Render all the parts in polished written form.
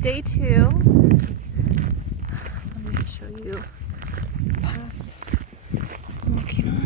Day 2. Let me show you the path I'm walking on.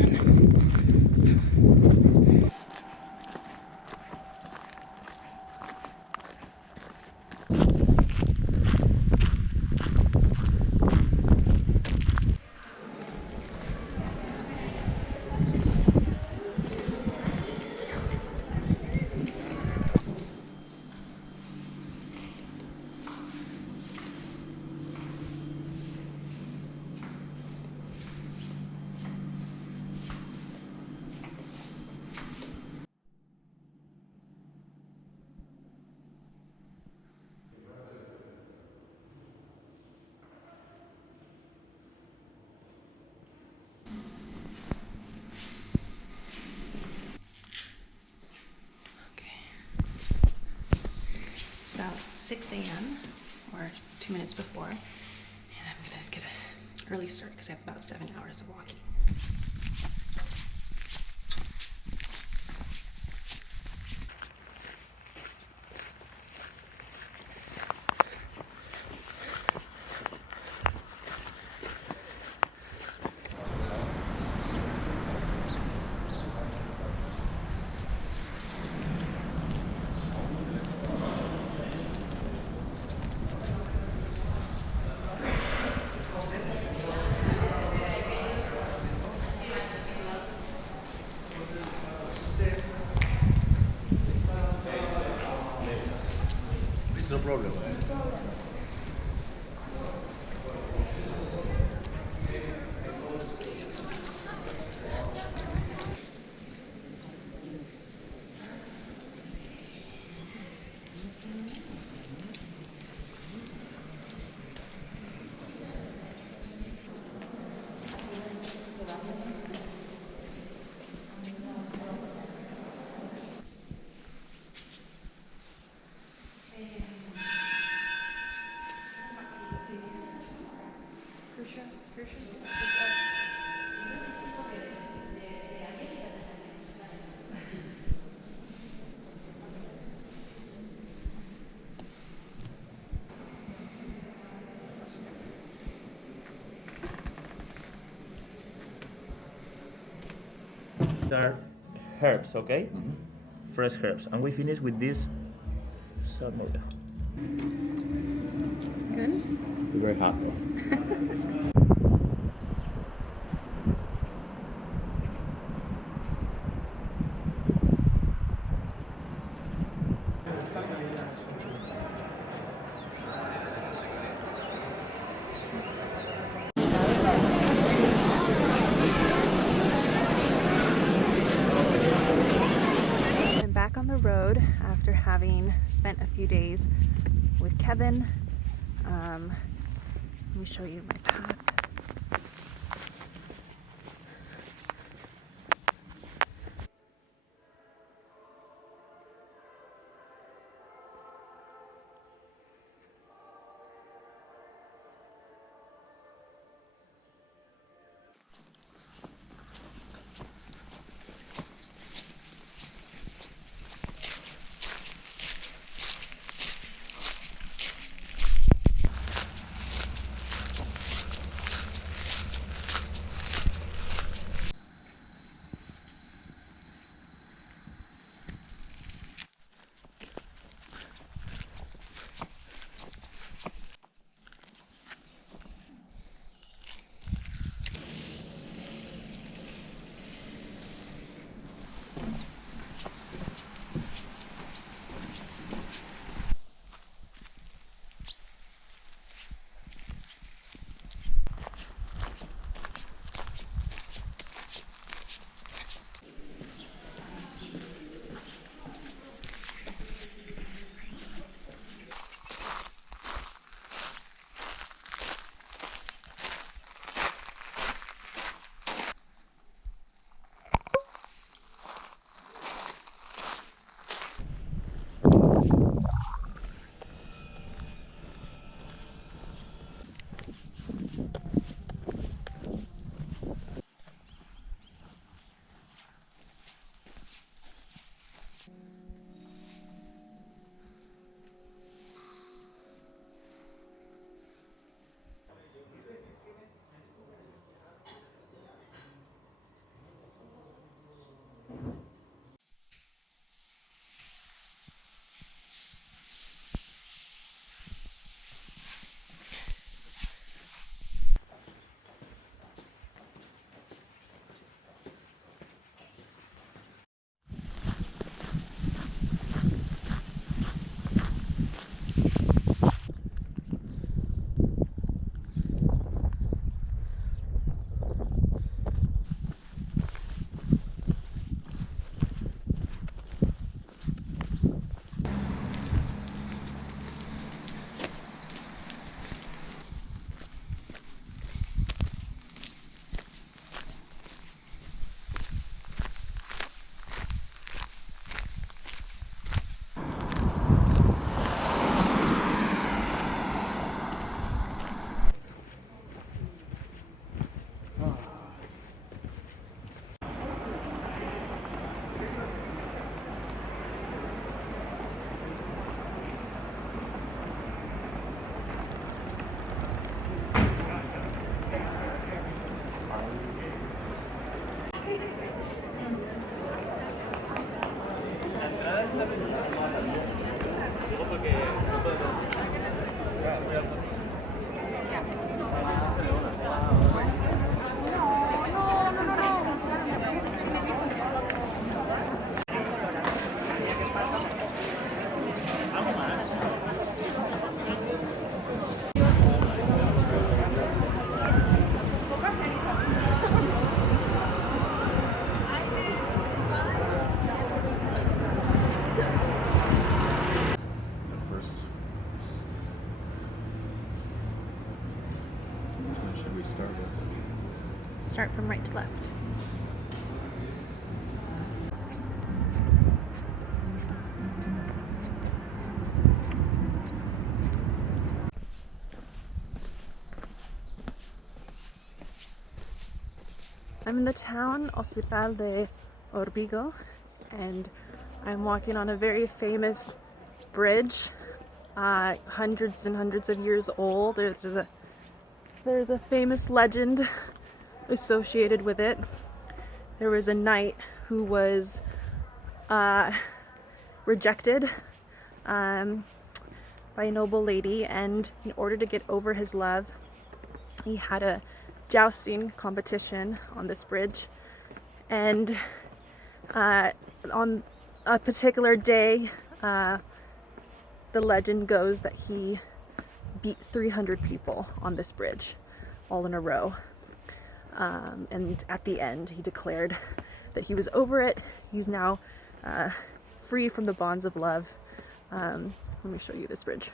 It's about 6 a.m. or 2 minutes before, and I'm gonna get an early start because I have about 7 hours of walking. No problem. Are herbs, okay? Fresh herbs, and we finish with this salmon. Good? We're very happy. Back on the road after having spent a few days with Kevin. Let me show you my path. start from right to left. I'm in the town Hospital de ORBIGO, and I'm walking on a very famous bridge, hundreds and hundreds of years old. There's a famous legend associated with it. There was a knight who was rejected by a noble lady, and in order to get over his love, he had a jousting competition on this bridge, and on a particular day, the legend goes that he beat 300 people on this bridge all in a row, and at the end he declared that he was over it. He's now free from the bonds of love. Let me show you this bridge.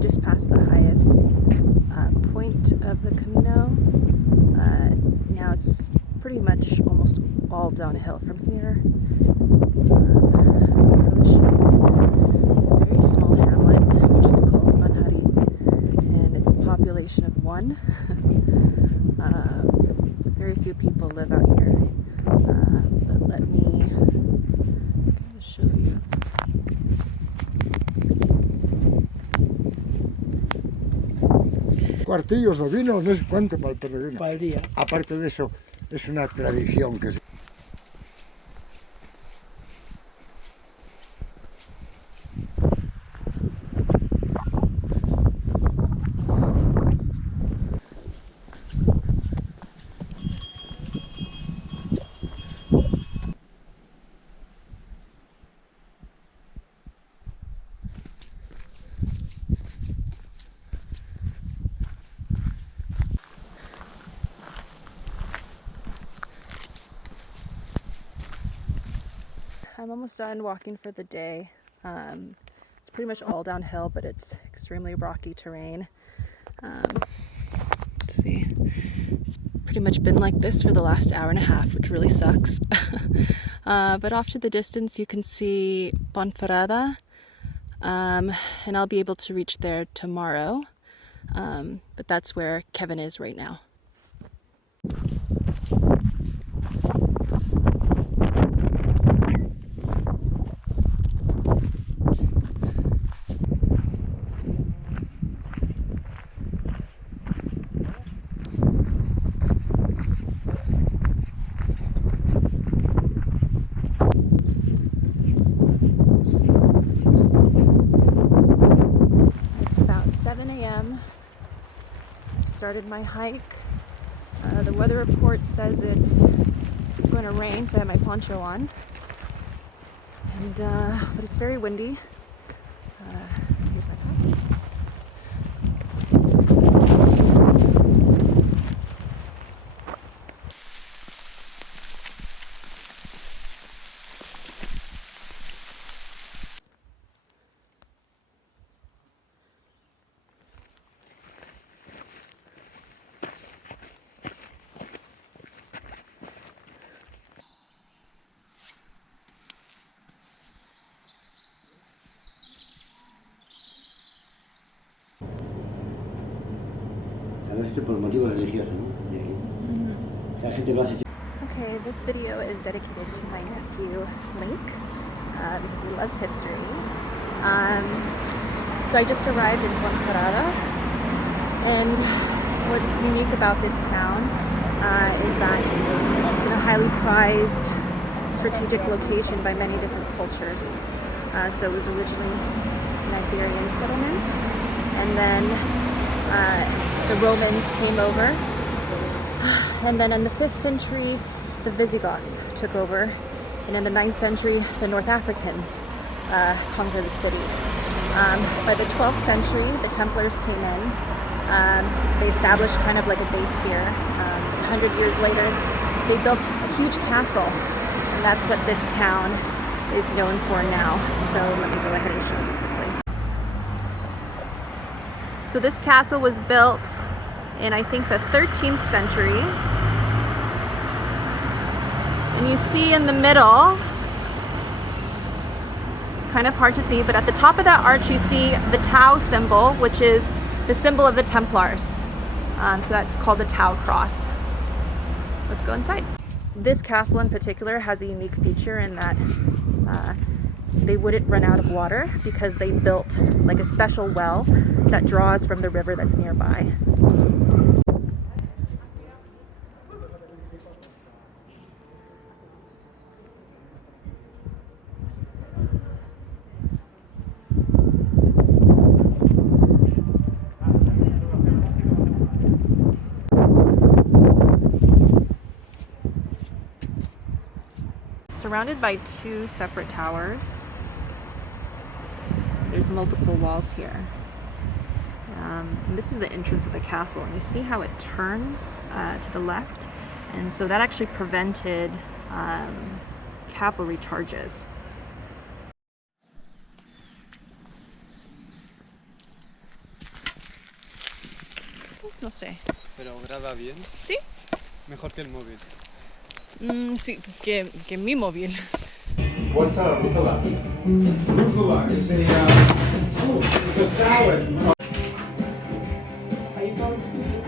Just past the highest point of the Camino. Now it's pretty much almost all downhill from here. Approach a very small hamlet, which is called Manjari, and it's a population of 1. Very few people live out here, but let me show you. Cuartillos de vino, no sé cuánto para el peregrino. Para el día. Aparte de eso, es una tradición que se... I'm almost done walking for the day. It's pretty much all downhill, but it's extremely rocky terrain. Let's see. It's pretty much been like this for the last hour and a half, which really sucks. But off to the distance, you can see PONFERRADA, and I'll be able to reach there tomorrow. But that's where Kevin is right now. It's about 7 a.m. started my hike. The weather report says it's going to rain, so I have my poncho on. And but it's very windy. Here's my pack. Por motivos religiosos, ¿no? La gente lo hace. Okay, this video is dedicated to my nephew, Link, because he loves history. So I just arrived in PONFERRADA, and what's unique about this town is that it's been a highly prized strategic location by many different cultures. So it was originally an Iberian settlement, and then the Romans came over, and then in the 5th century the Visigoths took over, and in the 9th century the North Africans conquered the city. By the 12th century the Templars came in. They established kind of like a base here. 100 years later they built a huge castle, and that's what this town is known for now. So let me go ahead and show you quickly. So this castle was built in, I think, the 13th century. And you see in the middle, it's kind of hard to see, but at the top of that arch you see the Tau symbol, which is the symbol of the Templars. So that's called the Tau cross. Let's go inside. This castle in particular has a unique feature in that they wouldn't run out of water because they built like a special well that draws from the river that's nearby. Surrounded by 2 separate towers. There's multiple walls here. And this is the entrance of the castle, and you see how it turns to the left, and so that actually prevented cavalry charges. Pues no sé. Pero graba bien. ¿Sí? Mejor que el móvil. Sí, que mi móvil. What's arugula? Arugula is a salad. Are you going to do this?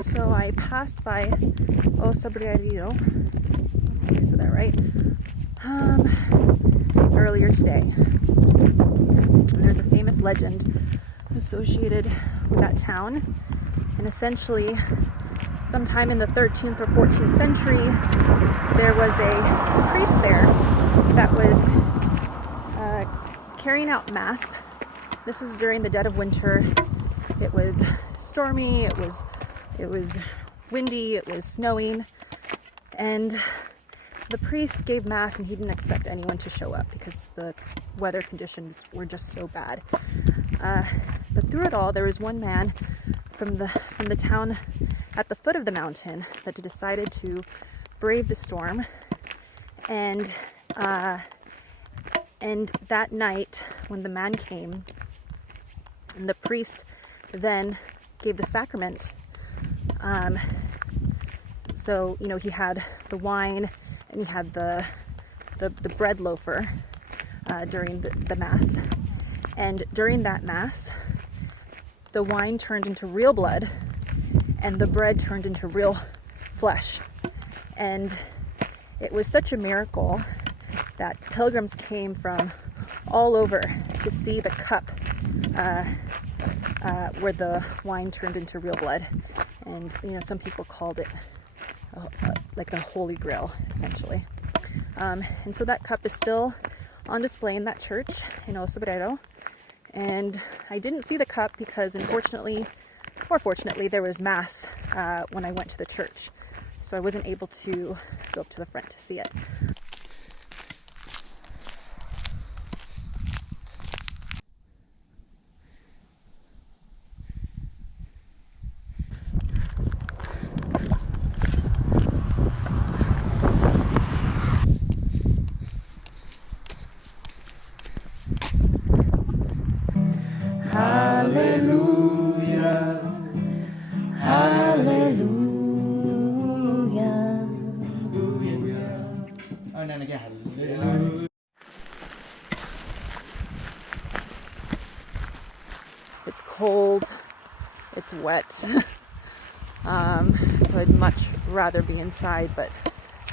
So I passed by CEBREIRO, I said that right, earlier today. And there's a famous legend associated with that town, and essentially sometime in the 13th or 14th century there was a priest there that was carrying out mass. This is during the dead of winter. It was stormy, it was windy, it was snowing, and the priest gave mass and he didn't expect anyone to show up because the weather conditions were just so bad. But through it all, there was one man from the town at the foot of the mountain that decided to brave the storm and And that night, when the man came, and the priest then gave the sacrament, so, you know, he had the wine and he had the bread loafer during the Mass. And during that Mass, the wine turned into real blood and the bread turned into real flesh. And it was such a miracle that pilgrims came from all over to see the cup where the wine turned into real blood. And, you know, some people called it like the Holy Grail, essentially. And so that cup is still on display in that church in SEBREIRO. And I didn't see the cup because, unfortunately, or fortunately, there was Mass when I went to the church. So I wasn't able to go up to the front to see it. Hallelujah, hallelujah. It's cold, it's wet, so I'd much rather be inside, but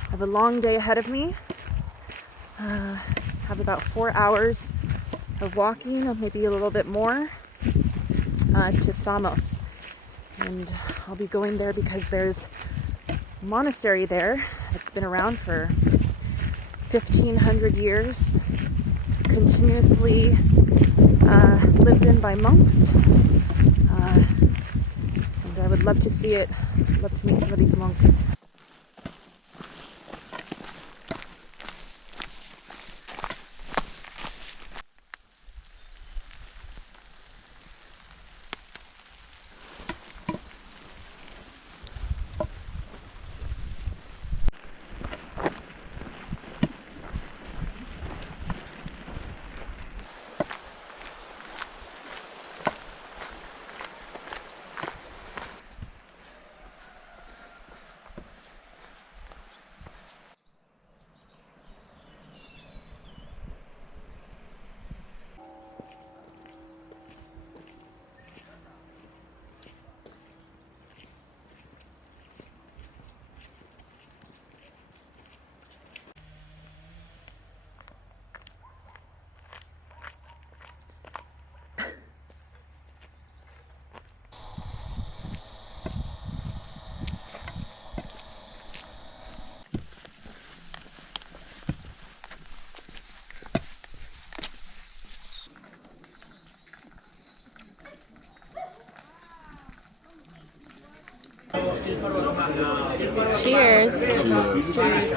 I have a long day ahead of me. Have about 4 hours of walking, or maybe a little bit more, to SAMOS. And I'll be going there because there's a monastery there that's been around for 1,500 years, continuously lived in by monks. And I would love to see it, love to meet some of these monks. Cheers. Cheers.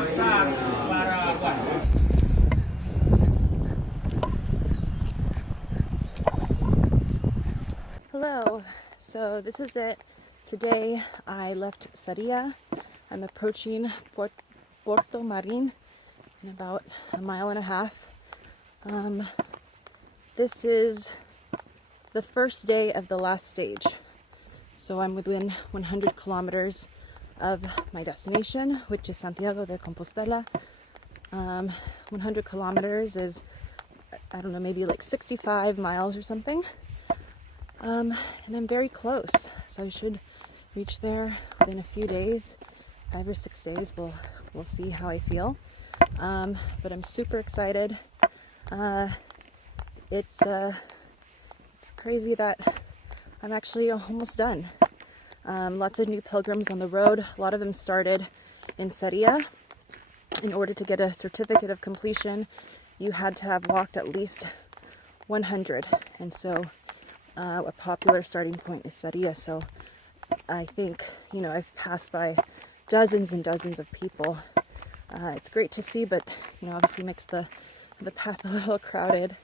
Hello. So this is it. Today I left Sarria. I'm approaching Porto Marin in about a mile and a half. This is the first day of the last stage. So I'm within 100 kilometers of my destination, which is Santiago de Compostela. 100 kilometers is, I don't know, maybe like 65 miles or something. And I'm very close, so I should reach there within a few days, 5 or 6 days. We'll see how I feel. But I'm super excited. It's crazy that I'm actually almost done. Lots of new pilgrims on the road. A lot of them started in Sarria. In order to get a certificate of completion, you had to have walked at least 100. And so a popular starting point is Sarria. So I think, you know, I've passed by dozens and dozens of people. It's great to see, but, you know, obviously makes the path a little crowded.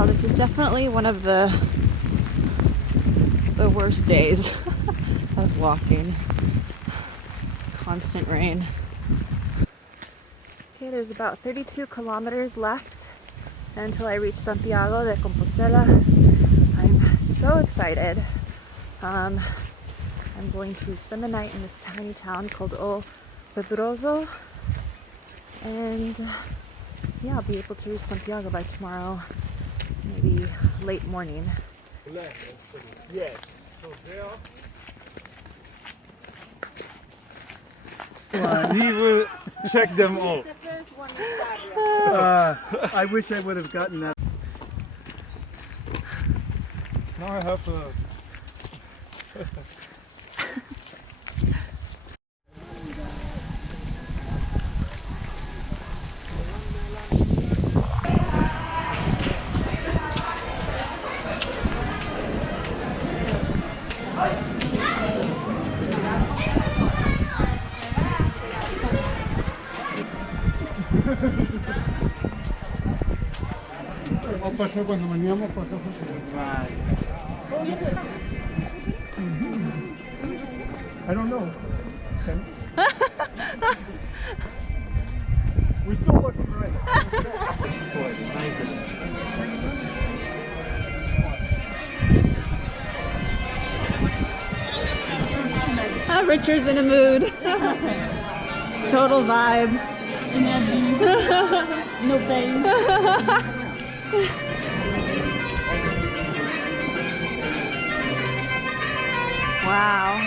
Well, this is definitely one of the worst days of walking. Constant rain. Okay, there's about 32 kilometers left until I reach Santiago de Compostela. I'm so excited. I'm going to spend the night in this tiny town called ORBIGO, and yeah, I'll be able to reach Santiago by tomorrow, maybe late morning. Yes. So there. He will check them all. I wish I would have gotten that. Now I have a... ¿Qué pasó cuando veníamos por acá? I don't know. We're still working right. Richard's in a mood. Total vibe. No pain. Wow.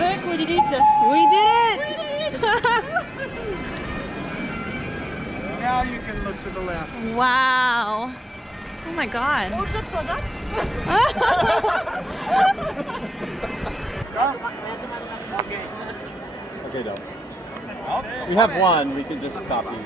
Look, we did it. We did it! Now you can look to the left. Wow. Oh my god. Okay, Dom. We have one. We can just copy.